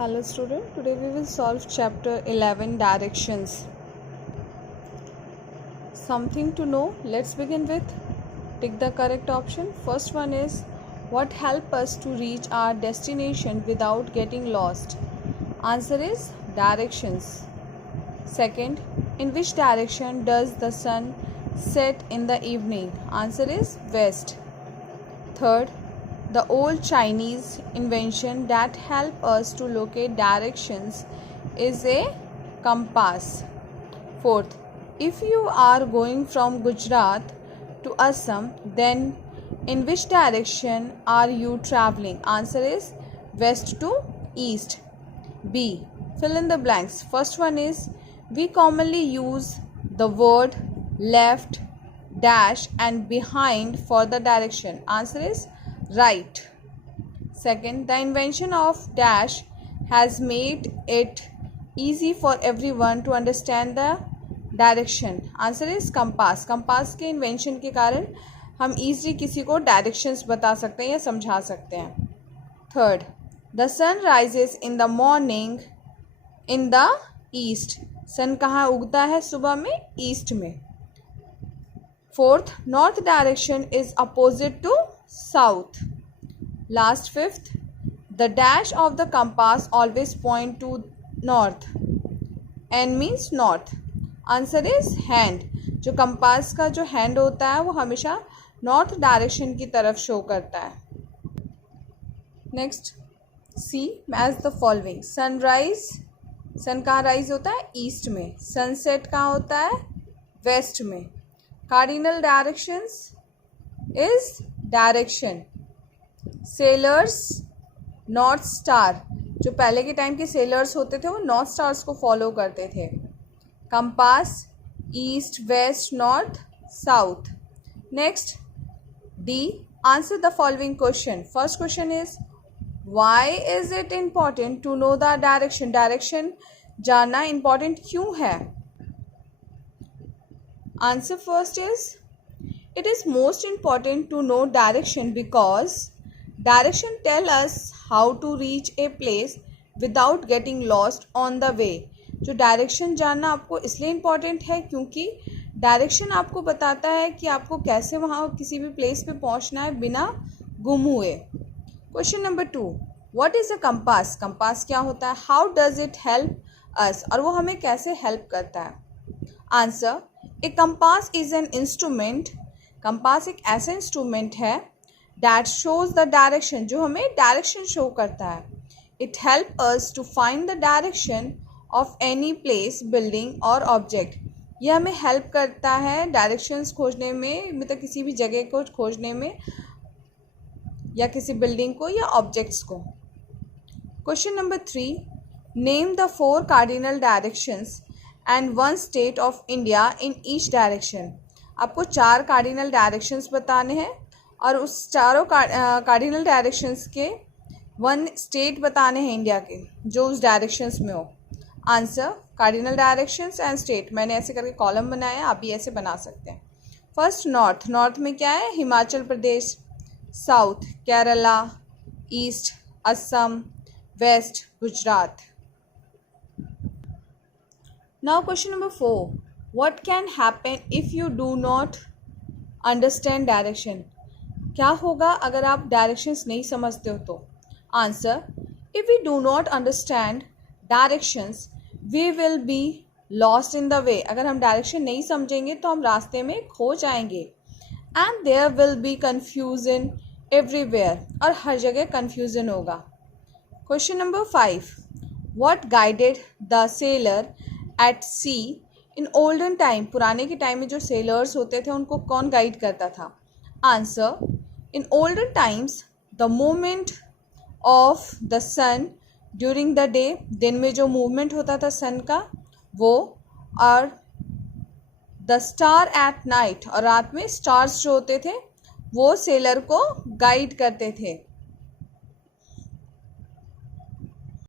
Hello student, today we will solve chapter 11 directions. Something to know, let's begin with. Tick the correct option. First one is what help us to reach our destination without getting lost? Answer is directions. Second, in which direction does the sun set in the evening? Answer is west. Third, the old Chinese invention that help us to locate directions is a compass. Fourth, if you are going from Gujarat to Assam, then in which direction are you traveling? Answer is west to east. B. Fill in the blanks. First one is we commonly use the word left, dash and behind for the direction. Answer is right. Second, the invention of dash has made it easy for everyone to understand the direction. Answer is compass. compass के invention के कारण हम easily किसी को directions बता सकते हैं या समझा सकते हैं. Third, the sun rises in the morning in the east. सन कहाँ उगता है सुबह में? ईस्ट में. Fourth, north direction is opposite to south. Last, fifth, the dash of the compass always point to north. N means north. Answer is hand. जो compass का जो hand होता है वो हमेशा नॉर्थ डायरेक्शन की तरफ शो करता है. Next, C match the following. Sunrise, sun कहाँ राइज होता है? ईस्ट में. सनसेट कहाँ होता है? वेस्ट में. Cardinal directions is direction. Sellers, north star, जो पहले के टाइम के सेलर्स होते थे वो नॉर्थ स्टार्स को फॉलो करते थे. Compass, east, west, north, south. Next, D, answer the following question. First question is why is it important to know the direction? Direction जानना इम्पॉर्टेंट क्यों है? Answer first is it is most important to know direction because direction tell us how to reach a place without getting lost on the way. जो direction जानना आपको इसलिए important है क्योंकि direction आपको बताता है कि आपको कैसे वहाँ किसी भी प्लेस पे पहुँचना है बिना गुम हुए. Question number 2, what is a compass? Compass क्या होता है? हाउ डज इट हेल्प अस, और वो हमें कैसे हेल्प करता है? Answer, A compass is an instrument. Compass एक ऐसा इंस्ट्रूमेंट है दैट शोज द डायरेक्शन, जो हमें डायरेक्शन शो करता है. It help us to find the direction of any place, building और ऑब्जेक्ट. यह हमें हेल्प करता है डायरेक्शंस खोजने में, मतलब किसी भी जगह को खोजने में या किसी बिल्डिंग को या ऑब्जेक्ट्स को. Question number 3, name the 4 cardinal directions and 1 state of India in each direction. आपको 4 कार्डिनल डायरेक्शंस बताने हैं और उस चारों कार्डिनल डायरेक्शंस के 1 स्टेट बताने हैं इंडिया के जो उस डायरेक्शंस में हो. Answer, cardinal directions and state. मैंने ऐसे करके कॉलम बनाया है, आप भी ऐसे बना सकते हैं. First, north. नॉर्थ में क्या है? Himachal Pradesh. South, Kerala. East, Assam. West, Gujarat. Now question number 4, what can happen if you do not understand direction? क्या होगा अगर आप डायरेक्शंस नहीं समझते हो तो? Answer, if we do not understand directions we will be lost in the way. अगर हम डायरेक्शन नहीं समझेंगे तो हम रास्ते में खो जाएंगे. and there will be confusion everywhere, और हर जगह confusion होगा. Question number 5, what guided the sailor at sea in olden time? पुराने के टाइम में जो सेलर्स होते थे उनको कौन गाइड करता था? Answer, in olden times the movement of the sun during the day. दिन में जो मूवमेंट होता था सन का वो, और द स्टार एट नाइट, और रात में स्टार्स जो होते थे वो सेलर को गाइड करते थे.